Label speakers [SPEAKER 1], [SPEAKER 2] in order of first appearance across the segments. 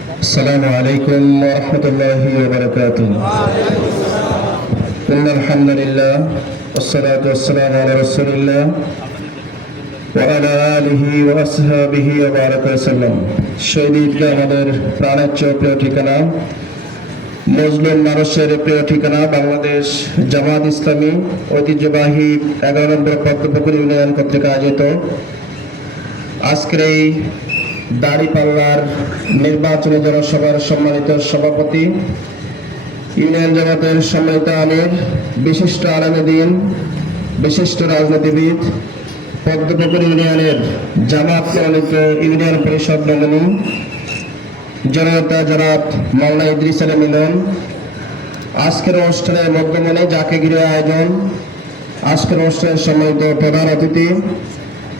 [SPEAKER 1] السلام عليكم ورحمة الله وبركاته إن الحمد لله والصلاة والسلام على رسول الله وعلى آله وأصحابه وبارك وسلم শহীদ ঈদগাহ আমাদের প্রাণের চেয়ে প্রিয় ঠিকানা মজলুম মানুষের প্রিয় ঠিকানা বাংলাদেশ জামাত ইসলামী ঐতিহ্যবাহী এগারো নম্বর পদ্মপুকুর ইউনিয়ন কর্তৃক আয়োজিত আজকের এই দাড়িপাল্লার নির্বাচনী জনসভার সম্মানিত সভাপতি, ইউনিয়ন জামাতের সম্মানিত আমির, বিশিষ্ট আলমদিন বিশিষ্ট রাজনীতিবিদ, পদ্মপুকুর ইউনিয়নের জামাত মনোনীত ইউনিয়ন পরিষদ নমিনি জনতা জনাব মাওলানা ইদ্রিস মিলন। আজকের অনুষ্ঠানের মধ্যমণি যাকে ঘিরে আয়োজন। আজকের অনুষ্ঠানের সম্মানিত প্রধান অতিথি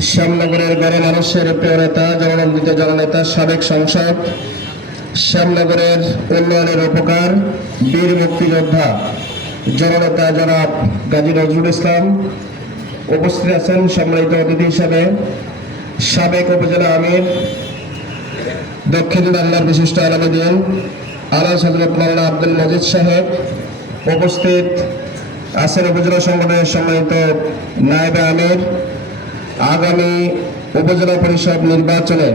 [SPEAKER 1] শ্যামনগরের গড়ে মানুষের প্রিয় নেতা জননন্দিত জননেতা, সাবেক সংসদ, শ্যামনগরের উন্নয়নের উপকার, বীর মুক্তিযোদ্ধা, জননেতা জনাব গাজী নজরুল ইসলাম। উপস্থিত আছেন সম্মানিত অতিথি হিসাবে সাবেক উপজেলা আমির, দক্ষিণ বাংলার বিশিষ্ট আলমদিন আলাস হজরত মাওলানা আব্দুল মজিদ সাহেব উপস্থিত আছেন উপজেলা সংগঠনের সম্মানিত নায়েবে আমির। আগামী উপজেলা পরিষদ নির্বাচনে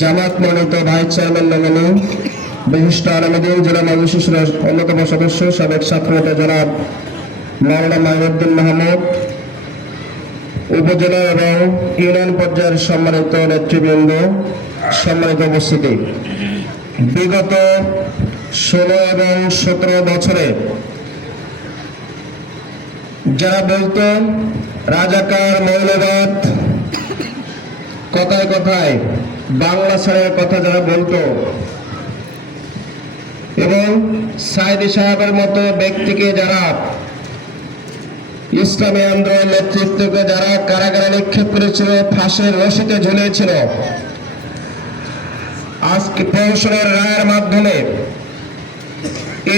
[SPEAKER 1] জামাত মনোনীত ভাইস চেয়ারম্যান নমিনি, বিশিষ্ট আলমদিন জেলা মজলিসের অন্যতম সদস্য, সাবেক ছাত্রনেতা জনাব মাওলানা মাহিউদ্দিন মাহমুদ, উপজেলা এবং ইউনিয়ন পর্যায়ের সম্মানিত নেতৃবৃন্দ, সম্মানিত উপস্থিতি। বিগত ষোলো এবং সতেরো বছরে যারা বলতো, রাজাকার মৌলবাদ, কথায় কথায়, বাংলা ছাড়ের কথা যারা বলতো, এবং সাইদি সাহেবের মতো ব্যক্তিকে যারা ইসলামী আন্দোলন নেতৃত্বকে যারা কারাগারে নিক্ষেপ করেছিল, ফাঁসের রশিতে ঝুলিয়েছিল, আজকে প্রহসনের রায়ের মাধ্যমে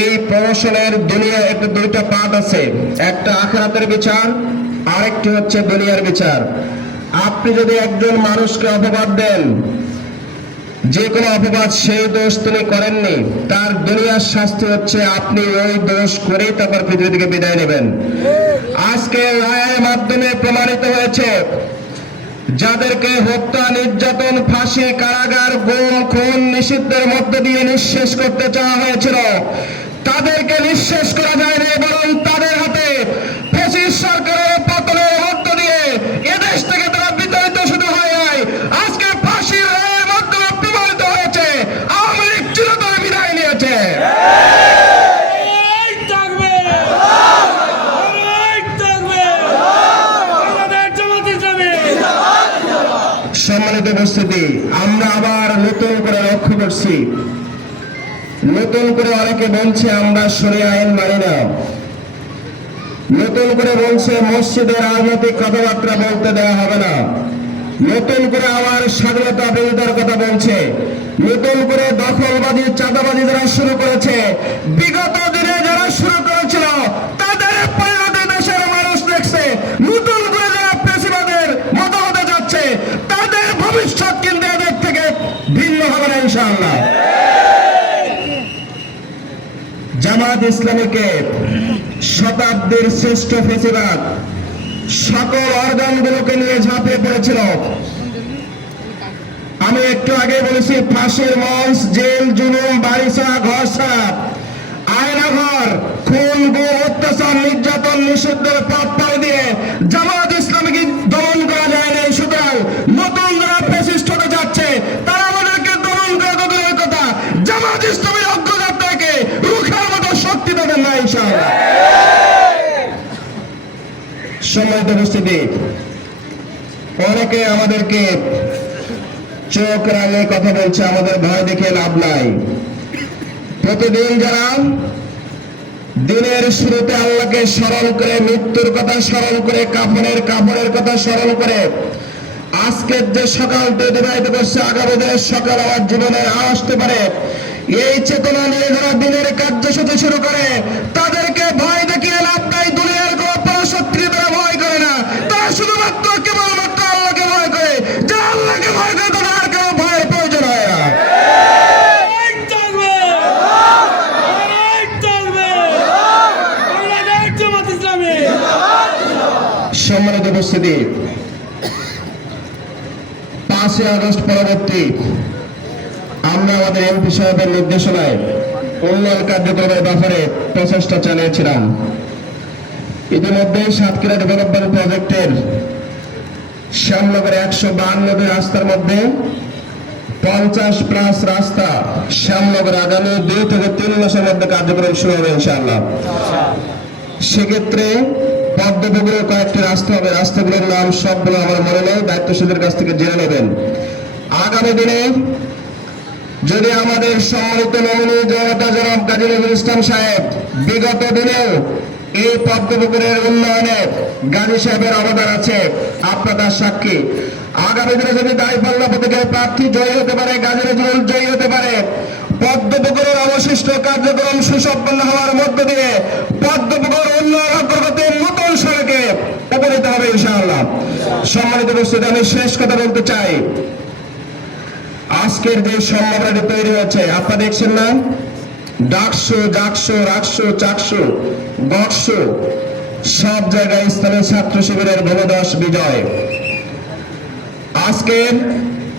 [SPEAKER 1] এই প্রহসনের দুনিয়া একটা দুইটা পাঠ আছে। একটা আখরাতের বিচার, আরেকটি হচ্ছে দুনিয়ার বিচার। আপনি যদি একজন মানুষকে অপবাদ দেন, যে কোনো অপবাদ সেই দোষ তিনি করেননি। তার দুনিয়ার শাস্তি হচ্ছে আপনি ওই দোষ করেই তারপর পৃথিবী থেকে বিদায় নেবেন। আজকে রায়ের মাধ্যমে প্রমাণিত হয়েছে যাদেরকে হত্যা, নির্যাতন, ফাঁসি, কারাগার গুম খুন নিষিদ্ধের মধ্য দিয়ে নিঃশেষ করতে চাওয়া হয়েছিল। তাদেরকে নিঃশেষ করা যায়নি বরং তাদের হাতে ফেসিস সরকারের পতনের মধ্য দিয়ে এদেশ থেকে তারা বিতাড়িত শুধু হয় নাই, আজকে ফাঁসির রায়ের মাধ্যমে হয়েছে, আওয়ামী লীগ চিরতরে বিদায় নিয়েছে
[SPEAKER 2] এই থাকবে এই থাকবে আমাদের জামাত ইসলামী
[SPEAKER 1] সম্মানিত উপস্থিতি, আমরা আবার নতুন করে লক্ষ্য করছি। নতুন করে অনেকে বলছে, আমরা সরিয়া আইন মানি না। নতুন করে বলছে মসজিদে রাজনৈতিক কথাবার্তা বলতে দেওয়া হবে না। নতুন করে আবার স্বাধীনতা বিরোধিতার কথা বলছে। নতুন করে দখলবাদী চাঁদাবাদী যারা শুরু করেছে, বিগত দিনে যারা শুরু করেছিল তাদের পরিণতি দেশের মানুষ দেখছে নতুন করে যারা পেশিবাদের মতো হতে যাচ্ছে তাদের ভবিষ্যৎ কিন্তু এদের থেকে ভিন্ন হবে না জামাত ইসলামীকে শতাব্দীর শ্রেষ্ঠ ফেসিবাদ। সকল অর্গানগুলোকে নিয়ে ঝাঁপিয়ে পড়েছিল। আমি একটু আগে বলেছি, ফাঁসির মঞ্চ, জেল, জুলুম ঘর ছাড়া আয়নাঘর, খুন গো অত্যাচার, নির্যাতন, নিষিদ্ধের পথ পাড়ি দিয়ে সম্মানিত উপস্থিতি অনেকে আমাদেরকে চোখ রাঙে কথা বলছে, আমাদের ভয় দেখে লাভ নাই। প্রতিদিন যারা দিনের শুরুতে আল্লাহকে স্মরণ করে, মৃত্যুর কথা স্মরণ করে, কাফনের কাপড়ের কথা স্মরণ করে, আজকের যে সকালটা অতিবাহিত করছে, আগামী দিনের সকাল আমার জীবনে আসতে পারে। এই চেতনা নিয়ে যারা দিনের কার্যসূচি শুরু করে, তাদেরকে ভয় দেখিয়ে লাভ শুধুমাত্র কেবলমাত্র আল্লাহকে ভয় করে। যে আল্লাহকে ভয় করে তাদের আর কেউ ভয়ের প্রয়োজন হয় না। সম্মানিত উপস্থিতি পাঁচই আগস্ট পরবর্তী আমরা আমাদের এমপি সাহেবের নির্দেশনায় উন্নয়ন কার্যক্রমের ব্যাপারে প্রচেষ্টা চালিয়েছিলাম। ইতিমধ্যে সাতক্ষীরা ডেভেলপমেন্ট প্রজেক্টের শ্যামনগরে একশো বাহান্নটি রাস্তার মধ্যে পঞ্চাশ প্লাস রাস্তা শ্যামনগর আগামী দুই থেকে তিন মাসের মধ্যে কার্যক্রম শুরু হবে ইনশাআল্লাহ। সেক্ষেত্রে পদ্মপুকুরের কয়েকটি রাস্তা হবে। রাস্তাগুলোর নাম সবগুলো আমার মনে নেই, দায়িত্বশীলদের কাছ থেকে জেনে নেবেন। আগামী দিনে যদি আমাদের সম্মানিত নমিনী জনতা জনাব কাজী নজরুল ইসলাম সাহেব বিগত দিনেও এই পদ্মপুকুরের উন্নয়নে গাজী সাহেবের অবদান আছে। আপনাদের সাক্ষী। আগামী দিনে যদি দায়িপাল্লা প্রতীকের প্রার্থী জয়ী হতে পারে গাজী নজরুল জয়ী হতে পারে, পদ্মপুকুরের অবশিষ্ট কার্যক্রম সুসম্পন্ন হওয়ার মধ্য দিয়ে পদ্মপুকুর উন্নয়ন অগ্রগতি নতুন সড়কে উপনীত হবে ইনশাআল্লাহ। সম্মানিত উপস্থিতি, আমি শেষ কথা বলতে চাই। আজকের যে সম্ভাবনাটি তৈরি হয়েছে, আপনারা দেখছেন না? ডাকশো জাকশো রাকশো চাকশো গকশো সব জায়গায় ইসলামী ছাত্র শিবিরের ভূমদাস বিজয়। আজকের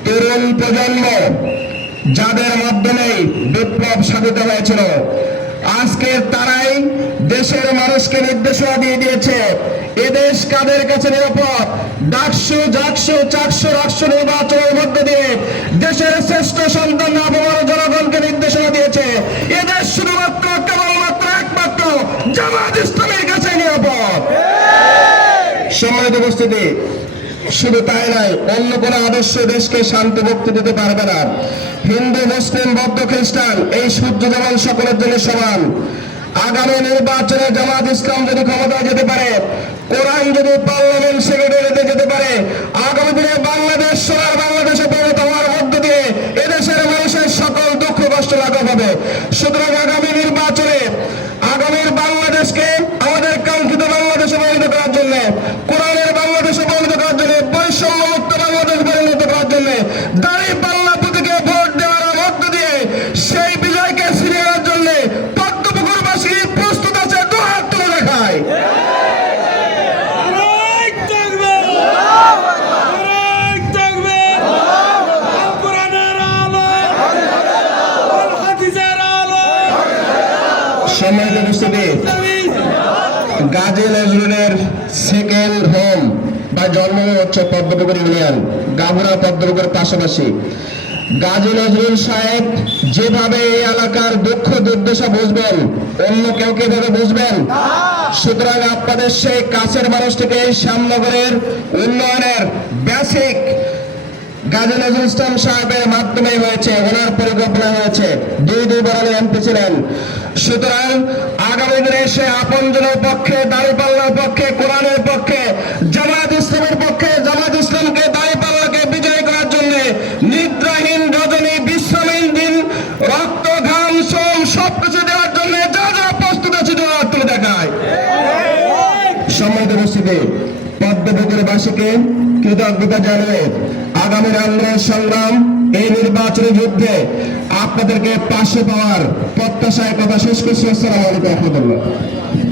[SPEAKER 1] তরুণ প্রজন্ম যাদের মাধ্যমে বিপ্লব সাধিত হয়েছিল আজকে তারাই দেশের মানুষকে নির্দেশনা দিয়ে দিয়েছে এদেশ কাদের কাছে নিরাপদ? ডাকশো জাকসু, চাকসু, রাকসু নির্বাচনের মধ্যে দিয়ে দেশের শ্রেষ্ঠ সন্তান, আবহাওয়ার জনগণকে নির্দেশনা দিয়েছে জামাত ইসলামের কাছে নিরাপদ সম্মানিত উপস্থিতি, শুধু তাই নয়, অন্য কোন আদর্শ দেশকে শান্তি মুক্তি দিতে পারবে না। হিন্দু, মুসলিম, বৌদ্ধ, খ্রিস্টান, এই সূর্য যেমন সকলের জন্য সমান, আগামী নির্বাচনে জামাত ইসলাম যদি ক্ষমতায় যেতে পারে, কোরআন যদি পার্লামেন্ট সেক্রেটারিতে যেতে পারে, আগামী দিনে বাংলাদেশ সোনার বাংলাদেশে পরিণত হওয়ার মধ্য দিয়ে এদেশের মানুষের সকল দুঃখ কষ্ট লাঘব হবে সুতরাং আগামী নির্বাচনে আগামীর বাংলাদেশকে আমাদের কাঙ্ক্ষিত বাংলাদেশে পরিণত করার জন্য কোরআনের বাংলাদেশে পরিণত করার জন্য বৈষম্য মুক্ত বাংলাদেশ পরিণত করার জন্য দাঁড়িয়ে পাল্লা প্রতীকে ভোট দেওয়ার মধ্য দিয়ে সেই বিজয়কে ছিনিয়ে আনার জন্য পদ্মপুকুরবাসী প্রস্তুত আছে দু হাত তুলে দেখায়
[SPEAKER 2] নারায়ণ তাকবীর! নারায়ণ তাকবীর! আল কোরআনের আলো! আল হাদিসের আলো!
[SPEAKER 1] সম্মানিত উপস্থিতি! গাজী নজরুলের সেকেন্ড হোম বা জন্ম হচ্ছে পদ্মপুকুর ইউনিয়ন, গাবুরা পদ্মপুকুর পাশাপাশি গাজী নজরুল সাহেব যেভাবে এই এলাকার দুঃখ দুর্দশা বুঝবেন, অন্য কেউ কি এভাবে বুঝবেন সুতরাং আপনাদের সেই কাছের মানুষটিকে শ্যামনগরের উন্নয়নের বেসিক গাজী নজরুল ইসলাম সাহেবের মাধ্যমে হয়েছে, ওনার পরিকল্পনা হয়েছে। দুই দুই বরালে এমপি ছিলেন। সুতরাং আগামী দিনে সে আপনজনের পক্ষে দাঁড়িপাল্লার পক্ষে, কোরআনের পক্ষে জামাত ইসলামের পক্ষে জামাত ইসলামকে দাঁড়িপাল্লাকে বিজয় করার জন্য নিদ্রাহীন, রজনী, বিশ্রামহীন দিন রক্ত ঘাম শ্রম সবকিছু দেওয়ার জন্য যা যা প্রস্তুত আছে জবাব তুলে দেখায়। সম্মানিত উপস্থিতি পদ্মপুকুরবাসীকে কৃতজ্ঞতা জানিয়ে আগামীর আন্দোলন সংগ্রাম এই নির্বাচনী যুদ্ধে আপনাদেরকে পাশে পাওয়ার প্রত্যাশায় কথা শেষ করছি। আসসালামু আলাইকুম